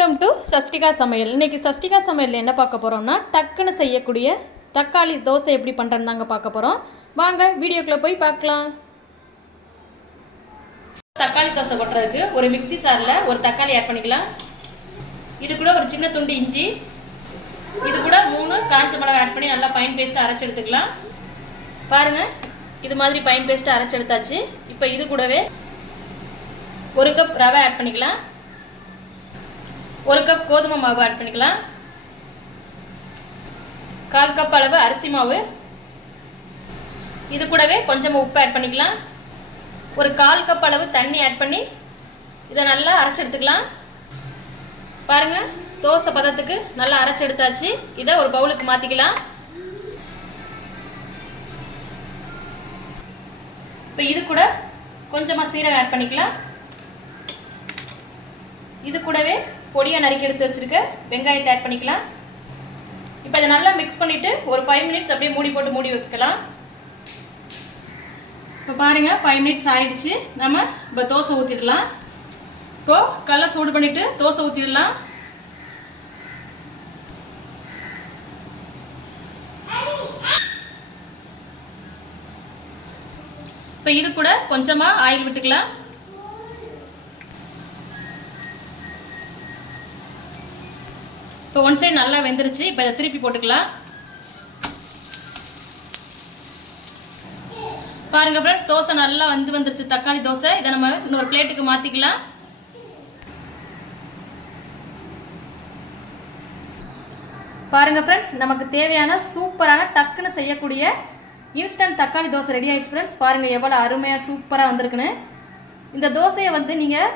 Welcome to Shashtika சமையல். இன்றைக்கி சஷ்டிகா சமையலில் என்ன பார்க்க போகிறோம்னா டக்குன்னு செய்யக்கூடிய தக்காளி தோசை எப்படி பண்ணுறேன்னு தாங்க பார்க்க போகிறோம். வாங்க வீடியோக்குள்ளே போய் பார்க்கலாம். தக்காளி தோசை பண்ணுறதுக்கு ஒரு மிக்சி சாரில் ஒரு தக்காளி ஆட் பண்ணிக்கலாம். இது கூட ஒரு சின்ன துண்டு இஞ்சி, இது கூட 3 காஞ்ச மிளகாய் ஆட் பண்ணி நல்லா ஃபைன் பேஸ்ட்டாக அரைச்சி எடுத்துக்கலாம். பாருங்கள், இது மாதிரி ஃபைன் பேஸ்ட்டாக அரைச்சி எடுத்தாச்சு. இப்போ இது கூடவே 1 கப் ரவை ஆட் பண்ணிக்கலாம். 1 கப் கோதுமை மாவு ஆட் பண்ணிக்கலாம். 1/4 கப் அளவு அரிசி மாவு, இது கூடவே கொஞ்சம் உப்பு ஆட் பண்ணிக்கலாம். ஒரு 1/4 கப் அளவு தண்ணி ஆட் பண்ணி இதை நல்லா அரைச்சி எடுத்துக்கலாம். பாருங்கள், தோசை பதத்துக்கு நல்லா அரைச்சி எடுத்தாச்சு. இதை ஒரு பவுலுக்கு மாற்றிக்கலாம். இப்போ இது கூட கொஞ்சமாக சீரகம் ஆட் பண்ணிக்கலாம். இது கூடவே பொடியாக நறுக்கி எடுத்து வச்சுருக்க வெங்காயத்தை ஆட் பண்ணிக்கலாம். இப்போ இதை நல்லா மிக்ஸ் பண்ணிவிட்டு ஒரு 5 மினிட்ஸ் அப்படியே மூடி போட்டு மூடி வைக்கலாம். இப்போ பாருங்கள், 5 மினிட்ஸ் ஆகிடுச்சு. நம்ம இப்போ தோசை ஊற்றிடலாம். இப்போது கல்லை சூடு பண்ணிவிட்டு தோசை ஊற்றிடலாம். இப்போ இது கூட கொஞ்சமாக ஆயில் விட்டுக்கலாம். இப்போ ஒன் சைடு நல்லா வெந்துருச்சு. இப்போ இதை திருப்பி போட்டுக்கலாம். பாருங்கள் ஃப்ரெண்ட்ஸ், தோசை நல்லா வந்துருச்சு. தக்காளி தோசை. இதை நம்ம இன்னொரு பிளேட்டுக்கு மாற்றிக்கலாம். பாருங்கள் ஃப்ரெண்ட்ஸ், நமக்கு தேவையான சூப்பரான டக்குன்னு செய்யக்கூடிய இன்ஸ்டன்ட் தக்காளி தோசை ரெடி ஆயிடுச்சு ஃப்ரெண்ட்ஸ். பாருங்கள் எவ்வளோ அருமையாக சூப்பராக வந்திருக்குன்னு. இந்த தோசையை நீங்கள்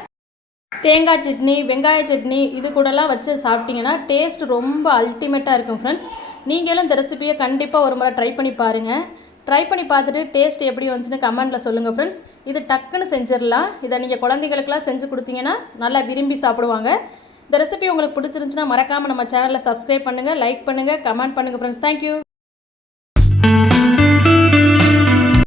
தேங்காய் சட்னி, வெங்காய சட்னி இது கூடலாம் வச்சு சாப்பிட்டிங்கன்னா டேஸ்ட் ரொம்ப அல்டிமேட்டாக இருக்கும் ஃப்ரெண்ட்ஸ். நீங்களும் இந்த ரெசிபியை கண்டிப்பாக ஒரு முறை ட்ரை பண்ணி பாருங்கள். ட்ரை பண்ணி பார்த்துட்டு டேஸ்ட் எப்படி வந்துச்சுன்னு கமெண்ட்டில் சொல்லுங்கள் ஃப்ரெண்ட்ஸ். இது டக்குன்னு செஞ்சிடலாம். இதை நீங்கள் குழந்தைங்களுக்குலாம் செஞ்சு கொடுத்தீங்கன்னா நல்லா விரும்பி சாப்பிடுவாங்க. இந்த ரெசிபி உங்களுக்கு பிடிச்சிருந்துச்சுன்னா மறக்காமல் நம்ம சேனலில் சப்ஸ்கிரைப் பண்ணுங்கள், லைக் பண்ணுங்கள், கமெண்ட் பண்ணுங்கள் ஃப்ரெண்ட்ஸ். தேங்க்யூ.